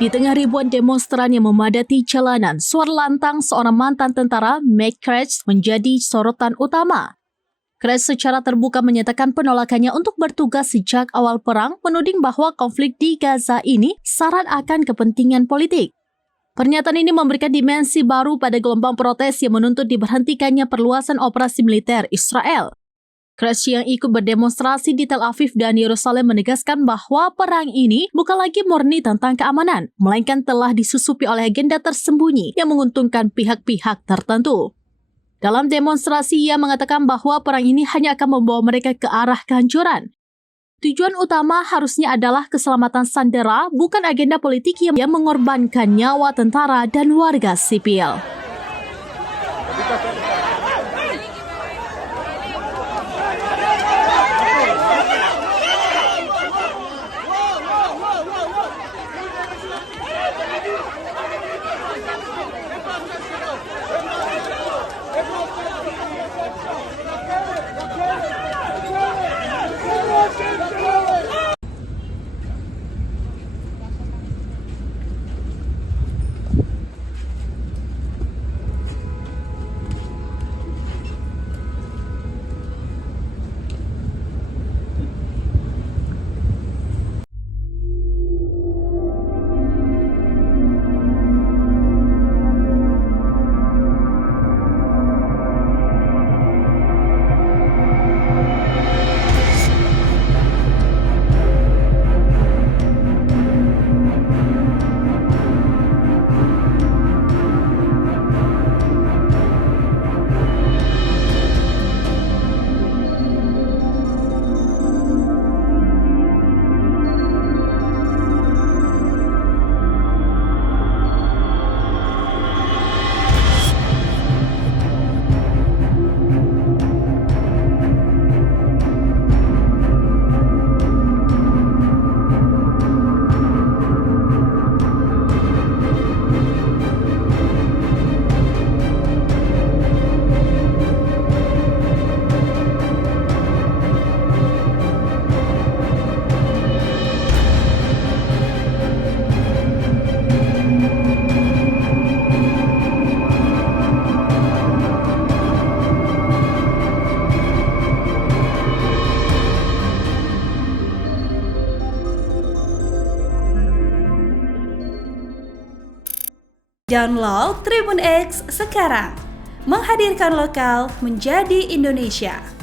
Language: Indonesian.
Di tengah ribuan demonstran yang memadati jalanan, suara lantang seorang mantan tentara, Mike Kretz, menjadi sorotan utama. Kretz secara terbuka menyatakan penolakannya untuk bertugas sejak awal perang, menuding bahwa konflik di Gaza ini syarat akan kepentingan politik. Pernyataan ini memberikan dimensi baru pada gelombang protes yang menuntut diberhentikannya perluasan operasi militer Israel. Kretz yang ikut berdemonstrasi di Tel Aviv dan Yerusalem menegaskan bahwa perang ini bukan lagi murni tentang keamanan, melainkan telah disusupi oleh agenda tersembunyi yang menguntungkan pihak-pihak tertentu. Dalam demonstrasi, ia mengatakan bahwa perang ini hanya akan membawa mereka ke arah kehancuran. Tujuan utama harusnya adalah keselamatan sandera, bukan agenda politik yang mengorbankan nyawa tentara dan warga sipil. Download Tribun X sekarang, menghadirkan lokal menjadi Indonesia.